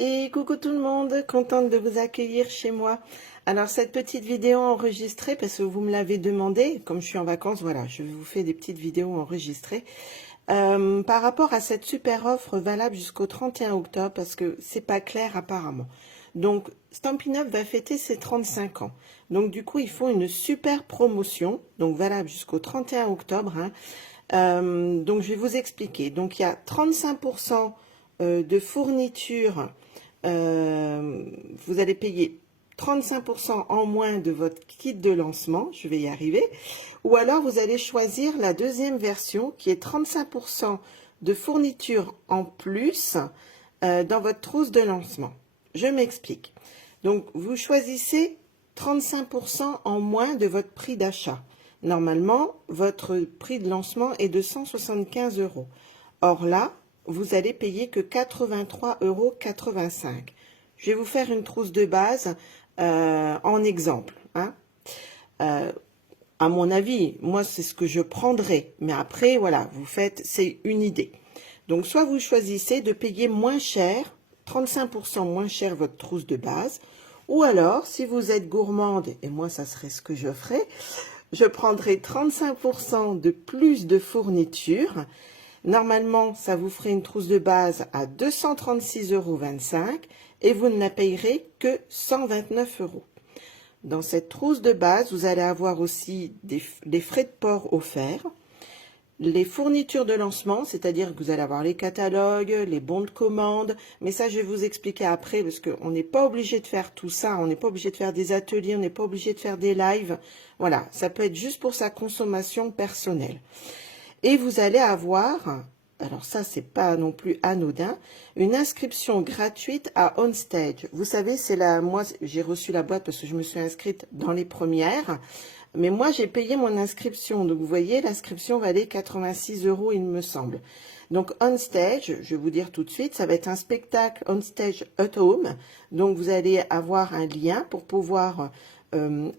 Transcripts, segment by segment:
Et coucou tout le monde, contente de vous accueillir chez moi. Alors cette petite vidéo enregistrée, parce que vous me l'avez demandé, comme je suis en vacances, voilà, je vous fais des petites vidéos enregistrées. Par rapport à cette super offre valable jusqu'au 31 octobre, parce que c'est pas clair apparemment. Donc Stampin' Up va fêter ses 35 ans. Donc du coup, ils font une super promotion, donc valable jusqu'au 31 octobre. Donc je vais vous expliquer. Donc il y a 35% de fourniture. Vous allez payer 35% en moins de votre kit de lancement, je vais y arriver, ou alors vous allez choisir la deuxième version qui est 35% de fourniture en plus dans votre trousse de lancement. Je m'explique. Donc vous choisissez 35% en moins de votre prix d'achat. Normalement, votre prix de lancement est de 175 €. Or là, vous allez payer que 83,85 €. Je vais vous faire une trousse de base en exemple. À mon avis, moi, c'est ce que je prendrais. Mais après, voilà, vous faites, c'est une idée. Donc, soit vous choisissez de payer moins cher, 35% moins cher votre trousse de base, ou alors, si vous êtes gourmande, et moi, ça serait ce que je ferais, je prendrai 35% de plus de fourniture. Normalement, ça vous ferait une trousse de base à 236,25 € et vous ne la payerez que 129 €. Dans cette trousse de base, vous allez avoir aussi des frais de port offerts, les fournitures de lancement, c'est-à-dire que vous allez avoir les catalogues, les bons de commande, mais ça je vais vous expliquer après parce qu'on n'est pas obligé de faire tout ça, on n'est pas obligé de faire des ateliers, on n'est pas obligé de faire des lives, voilà, ça peut être juste pour sa consommation personnelle. Et vous allez avoir, alors ça c'est pas non plus anodin, une inscription gratuite à OnStage. Vous savez, c'est moi j'ai reçu la boîte parce que je me suis inscrite dans les premières, mais moi j'ai payé mon inscription. Donc vous voyez, l'inscription valait 86 € il me semble. Donc OnStage, je vais vous dire tout de suite, ça va être un spectacle OnStage at Home. Donc vous allez avoir un lien pour pouvoir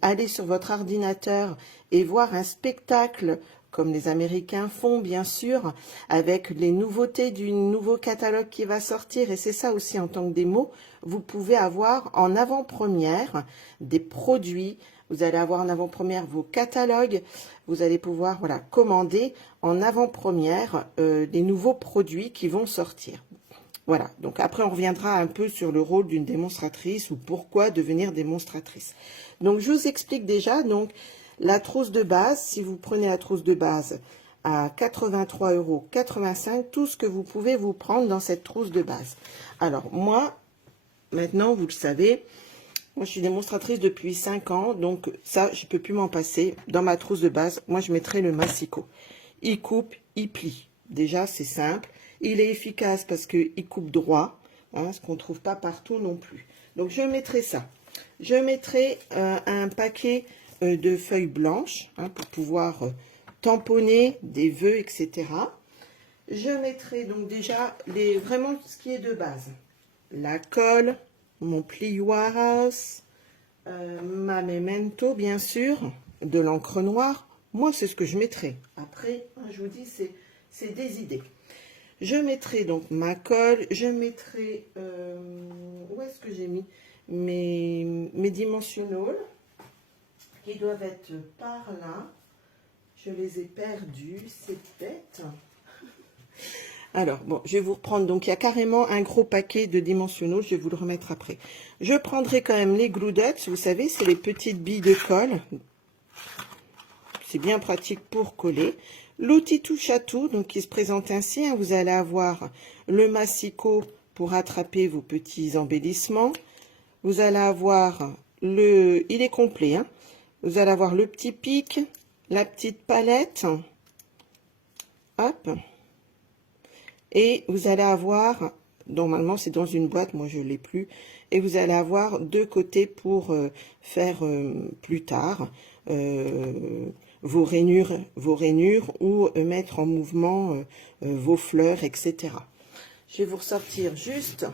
aller sur votre ordinateur et voir un spectacle comme les Américains font bien sûr, avec les nouveautés du nouveau catalogue qui va sortir. Et c'est ça aussi en tant que démo, vous pouvez avoir en avant-première des produits. Vous allez avoir en avant-première vos catalogues. Vous allez pouvoir commander en avant-première les nouveaux produits qui vont sortir. Voilà, donc après on reviendra un peu sur le rôle d'une démonstratrice ou pourquoi devenir démonstratrice. Donc je vous explique déjà, donc la trousse de base, si vous prenez la trousse de base à 83,85 €, tout ce que vous pouvez vous prendre dans cette trousse de base. Alors moi, maintenant vous le savez, moi je suis démonstratrice depuis 5 ans, donc ça je ne peux plus m'en passer. Dans ma trousse de base, moi je mettrai le massicot. Il coupe, il plie. Déjà c'est simple. Il est efficace parce qu'il coupe droit, ce qu'on ne trouve pas partout non plus. Donc je mettrai ça. Je mettrai un paquet de feuilles blanches pour pouvoir tamponner des vœux, etc. Je mettrai donc déjà vraiment ce qui est de base. La colle, mon plioir, ma memento bien sûr, de l'encre noire. Moi c'est ce que je mettrai. Après, je vous dis, c'est des idées. Je mettrai donc ma colle, je mettrai, où est-ce que j'ai mis mes dimensionals, qui doivent être par là. Je les ai perdus, c'est bête. Alors, bon, je vais vous reprendre. Donc, il y a carrément un gros paquet de dimensionaux. Je vais vous le remettre après. Je prendrai quand même les glue dots. Vous savez, c'est les petites billes de colle. C'est bien pratique pour coller. L'outil touche à tout, donc qui se présente ainsi. Vous allez avoir le massicot pour attraper vos petits embellissements. Vous allez avoir il est complet, vous allez avoir le petit pic, la petite palette, hop, et vous allez avoir, normalement c'est dans une boîte, moi je l'ai plus, et vous allez avoir deux côtés pour faire plus tard vos rainures ou mettre en mouvement vos fleurs, etc. Je vais vous ressortir juste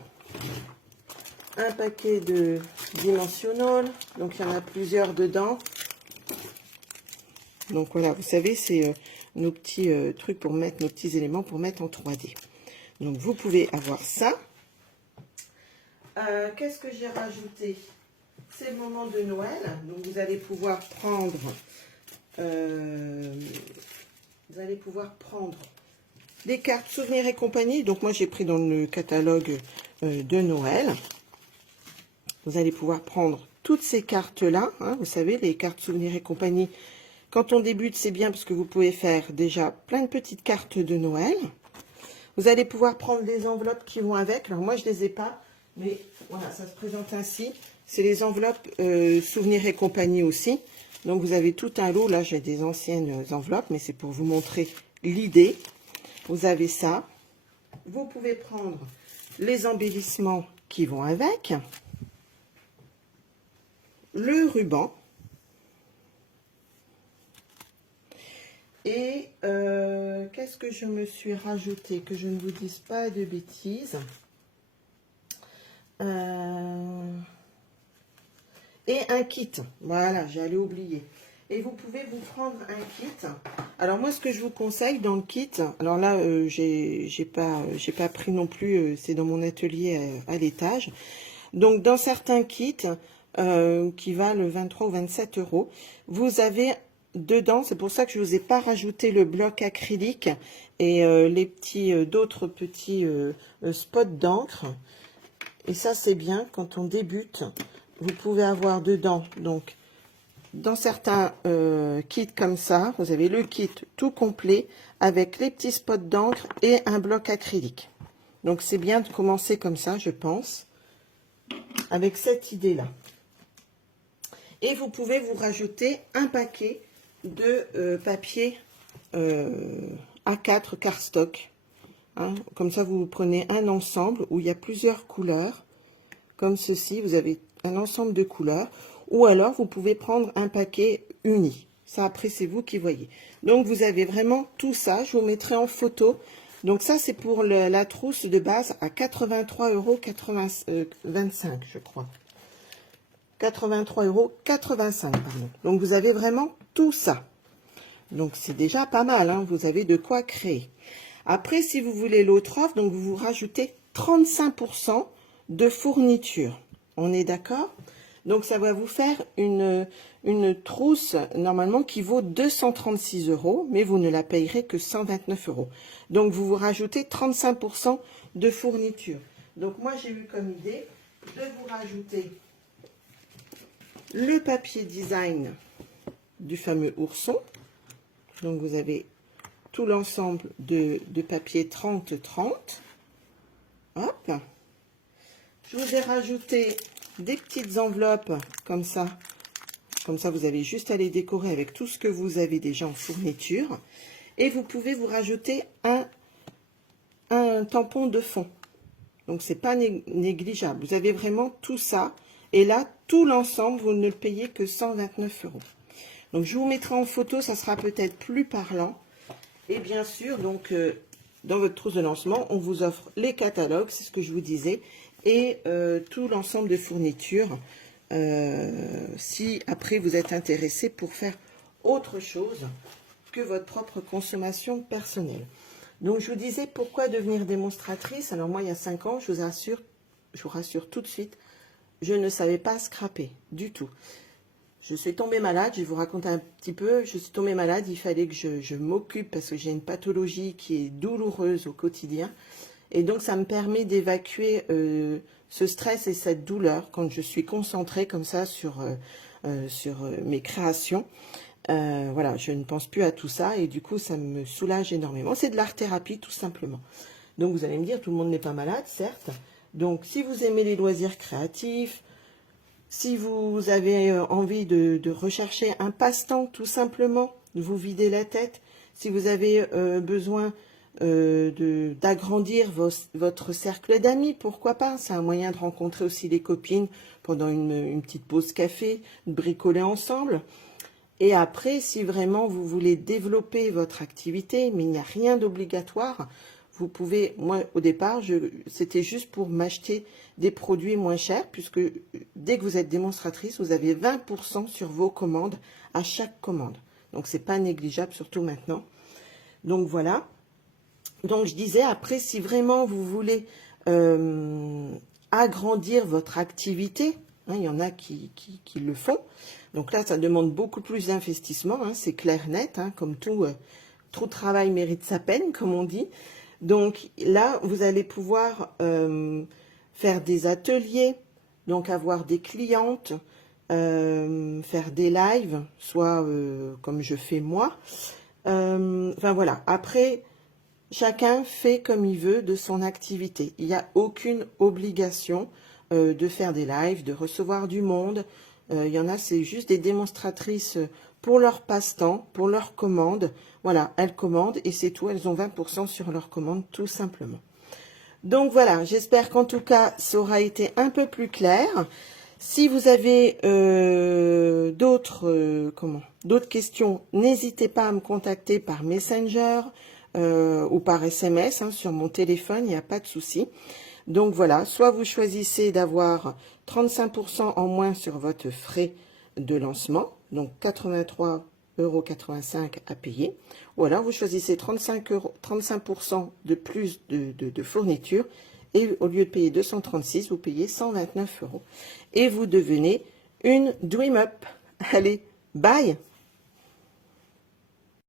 un paquet de dimensionals, donc il y en a plusieurs dedans. Donc voilà, vous savez, c'est nos petits trucs pour mettre, nos petits éléments pour mettre en 3D. Donc vous pouvez avoir ça. Qu'est-ce que j'ai rajouté? C'est le moment de Noël, donc vous allez pouvoir prendre des cartes souvenirs et compagnie. Donc moi j'ai pris dans le catalogue de Noël. Vous allez pouvoir prendre toutes ces cartes-là, hein, vous savez, les cartes souvenirs et compagnie. Quand on débute, c'est bien parce que vous pouvez faire déjà plein de petites cartes de Noël. Vous allez pouvoir prendre des enveloppes qui vont avec. Alors moi je les ai pas, mais voilà, ça se présente ainsi. C'est les enveloppes souvenirs et compagnie aussi. Donc vous avez tout un lot. Là j'ai des anciennes enveloppes, mais c'est pour vous montrer l'idée. Vous avez ça. Vous pouvez prendre les embellissements qui vont avec. Le ruban. Et qu'est-ce que je me suis rajouté? Que je ne vous dise pas de bêtises. Et un kit. Voilà, j'allais oublier. Et vous pouvez vous prendre un kit. Alors moi, ce que je vous conseille dans le kit, alors là, j'ai pas pris non plus, c'est dans mon atelier à l'étage. Donc dans certains kits qui valent 23 ou 27 €, vous avez dedans, c'est pour ça que je vous ai pas rajouté le bloc acrylique et les petits d'autres petits spots d'encre. Et ça c'est bien quand on débute. Vous pouvez avoir dedans, donc, dans certains kits comme ça, vous avez le kit tout complet avec les petits spots d'encre et un bloc acrylique. Donc, c'est bien de commencer comme ça, je pense, avec cette idée-là. Et vous pouvez vous rajouter un paquet de papier A4 cardstock. Hein. Comme ça, vous prenez un ensemble où il y a plusieurs couleurs. Comme ceci, vous avez un ensemble de couleurs, ou alors vous pouvez prendre un paquet uni. Ça, après, c'est vous qui voyez. Donc, vous avez vraiment tout ça. Je vous mettrai en photo. Donc, ça, c'est pour la trousse de base à 83,25 €, je crois. 83,85 €, pardon. Donc, vous avez vraiment tout ça. Donc, c'est déjà pas mal, hein. Vous avez de quoi créer. Après, si vous voulez l'autre offre, donc vous rajoutez 35% de fourniture. On est d'accord? Donc, ça va vous faire une trousse, normalement, qui vaut 236 €, mais vous ne la payerez que 129 €. Donc, vous vous rajoutez 35% de fourniture. Donc, moi, j'ai eu comme idée de vous rajouter le papier design du fameux ourson. Donc, vous avez tout l'ensemble de papier 30-30. Hop! Je vous ai rajouté des petites enveloppes comme ça. Comme ça, vous avez juste à les décorer avec tout ce que vous avez déjà en fourniture. Et vous pouvez vous rajouter un tampon de fond. Donc, c'est pas négligeable. Vous avez vraiment tout ça. Et là, tout l'ensemble, vous ne le payez que 129 €. Donc, je vous mettrai en photo. Ça sera peut-être plus parlant. Et bien sûr, donc, dans votre trousse de lancement, on vous offre les catalogues. C'est ce que je vous disais. Et tout l'ensemble de fournitures, si après vous êtes intéressé pour faire autre chose que votre propre consommation personnelle. Donc je vous disais pourquoi devenir démonstratrice. Alors moi il y a 5 ans, je vous rassure tout de suite, je ne savais pas scraper du tout. Je suis tombée malade, je vais vous raconter un petit peu, je suis tombée malade, il fallait que je m'occupe parce que j'ai une pathologie qui est douloureuse au quotidien. Et donc, ça me permet d'évacuer ce stress et cette douleur quand je suis concentrée comme ça sur mes créations. Voilà, je ne pense plus à tout ça et du coup, ça me soulage énormément. C'est de l'art-thérapie, tout simplement. Donc, vous allez me dire, tout le monde n'est pas malade, certes. Donc, si vous aimez les loisirs créatifs, si vous avez envie de rechercher un passe-temps, tout simplement, de vous vider la tête, si vous avez besoin d'agrandir votre cercle d'amis, pourquoi pas? C'est un moyen de rencontrer aussi les copines pendant une petite pause café, de bricoler ensemble. Et après, si vraiment vous voulez développer votre activité, mais il n'y a rien d'obligatoire, vous pouvez, moi au départ, c'était juste pour m'acheter des produits moins chers, puisque dès que vous êtes démonstratrice, vous avez 20% sur vos commandes à chaque commande. Donc c'est pas négligeable, surtout maintenant. Donc voilà. Donc, je disais, après, si vraiment vous voulez agrandir votre activité. Hein, il y en a qui le font. Donc là, ça demande beaucoup plus d'investissement, hein, c'est clair, net, hein, comme tout travail mérite sa peine, comme on dit. Donc là, vous allez pouvoir faire des ateliers, donc avoir des clientes, faire des lives, soit comme je fais moi. Enfin voilà, après, chacun fait comme il veut de son activité. Il n'y a aucune obligation de faire des lives, de recevoir du monde. Il y en a, c'est juste des démonstratrices pour leur passe-temps, pour leur commande. Voilà, elles commandent et c'est tout. Elles ont 20% sur leur commande, tout simplement. Donc voilà, j'espère qu'en tout cas, ça aura été un peu plus clair. Si vous avez d'autres questions, n'hésitez pas à me contacter par Messenger ou par SMS, hein, sur mon téléphone, il n'y a pas de souci. Donc voilà, soit vous choisissez d'avoir 35% en moins sur votre frais de lancement, donc 83,85 € à payer, ou alors vous choisissez 35% de plus de fourniture, et au lieu de payer 236, vous payez 129 €. Et vous devenez une Dream Up. Allez, bye!